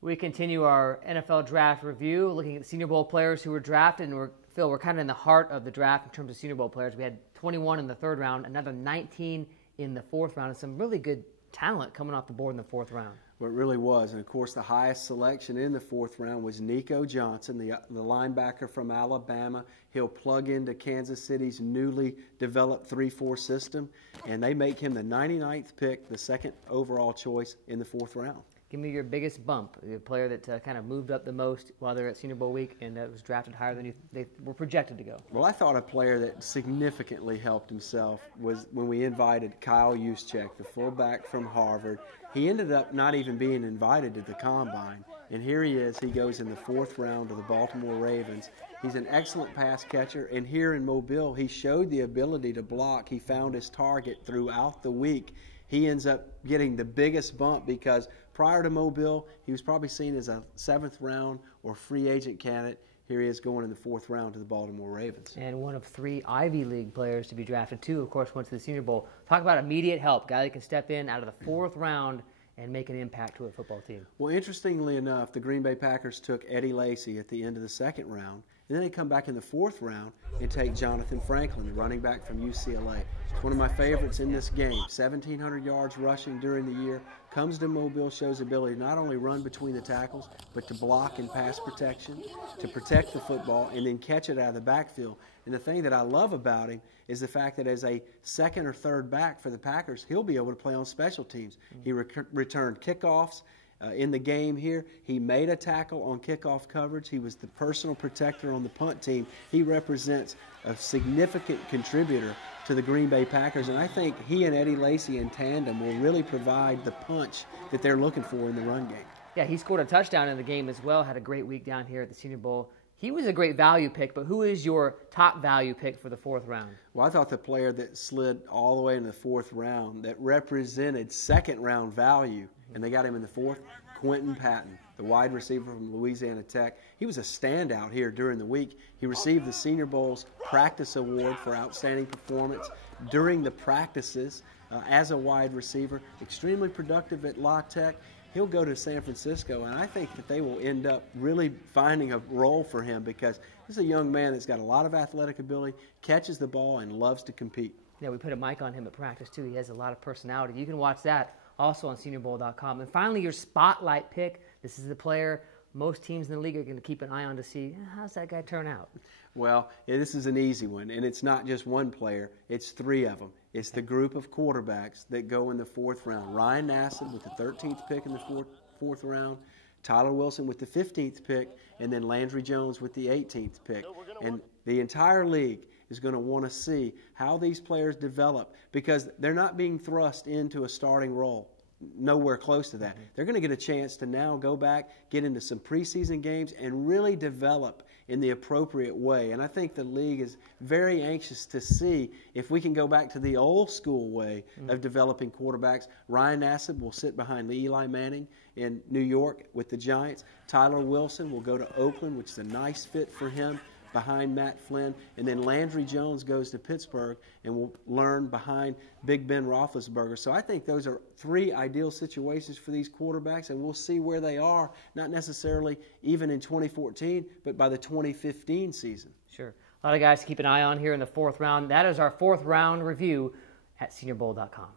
We continue our NFL draft review, looking at the Senior Bowl players who were drafted, and Phil, we're kind of in the heart of the draft in terms of Senior Bowl players. We had 21 in the third round, another 19 in the fourth round, and some really good talent coming off the board in the fourth round. Well, it really was. And, of course, the highest selection in the fourth round was Nico Johnson, the linebacker from Alabama. He'll plug into Kansas City's newly developed 3-4 system, and they make him the 99th pick, the second overall choice in the fourth round. Give me your biggest bump, the player that kind of moved up the most while they're at Senior Bowl week and was drafted higher than they were projected to go. Well, I thought a player that significantly helped himself was when we invited Kyle Juszczyk, the fullback from Harvard. He ended up not even being invited to the Combine, and here he is. He goes in the fourth round to the Baltimore Ravens. He's an excellent pass catcher, and here in Mobile, he showed the ability to block. He found his target throughout the week. He ends up getting the biggest bump because prior to Mobile, he was probably seen as a seventh round or free agent candidate. Here he is going in the fourth round to the Baltimore Ravens. And one of 3 Ivy League players to be drafted, too, of course, went to the Senior Bowl. Talk about immediate help, guy that can step in out of the fourth round and make an impact to a football team. Well, interestingly enough, the Green Bay Packers took Eddie Lacy at the end of the second round, and then they come back in the fourth round and take Jonathan Franklin, the running back from UCLA. It's one of my favorites in this game. 1,700 yards rushing during the year. Comes to Mobile, shows ability to not only run between the tackles, but to block and pass protection, to protect the football, and then catch it out of the backfield. And the thing that I love about him is the fact that as a second or third back for the Packers, he'll be able to play on special teams. He returned kickoffs. In the game here, he made a tackle on kickoff coverage. He was the personal protector on the punt team. He represents a significant contributor to the Green Bay Packers, and I think he and Eddie Lacy in tandem will really provide the punch that they're looking for in the run game. Yeah, he scored a touchdown in the game as well, had a great week down here at the Senior Bowl. He was a great value pick, but who is your top value pick for the fourth round? Well, I thought the player that slid all the way in the fourth round that represented second round value, and they got him in the fourth, Quentin Patton, the wide receiver from Louisiana Tech. He was a standout here during the week. He received the Senior Bowl's Practice Award for outstanding performance during the practices as a wide receiver. Extremely productive at La Tech. He'll go to San Francisco, and I think that they will end up really finding a role for him because he's a young man that's got a lot of athletic ability, catches the ball, and loves to compete. Yeah, we put a mic on him at practice, too. He has a lot of personality. You can watch that also on SeniorBowl.com. And finally, your spotlight pick. This is the player most teams in the league are going to keep an eye on to see, how's that guy turn out? Well, this is an easy one, and it's not just one player. It's 3 of them. It's the group of quarterbacks that go in the fourth round. Ryan Nassib with the 13th pick in the fourth round, Tyler Wilson with the 15th pick, and then Landry Jones with the 18th pick. And the entire league is going to want to see how these players develop because they're not being thrust into a starting role. Nowhere close to that. They're going to get a chance to now go back, get into some preseason games, and really develop in the appropriate way. And I think the league is very anxious to see if we can go back to the old school way of developing quarterbacks. Ryan Nassib will sit behind Eli Manning in New York with the Giants. Tyler Wilson will go to Oakland, which is a nice fit for him, behind Matt Flynn, and then Landry Jones goes to Pittsburgh and will learn behind Big Ben Roethlisberger. So I think those are 3 ideal situations for these quarterbacks, and we'll see where they are, not necessarily even in 2014, but by the 2015 season. Sure. A lot of guys to keep an eye on here in the fourth round. That is our fourth round review at SeniorBowl.com.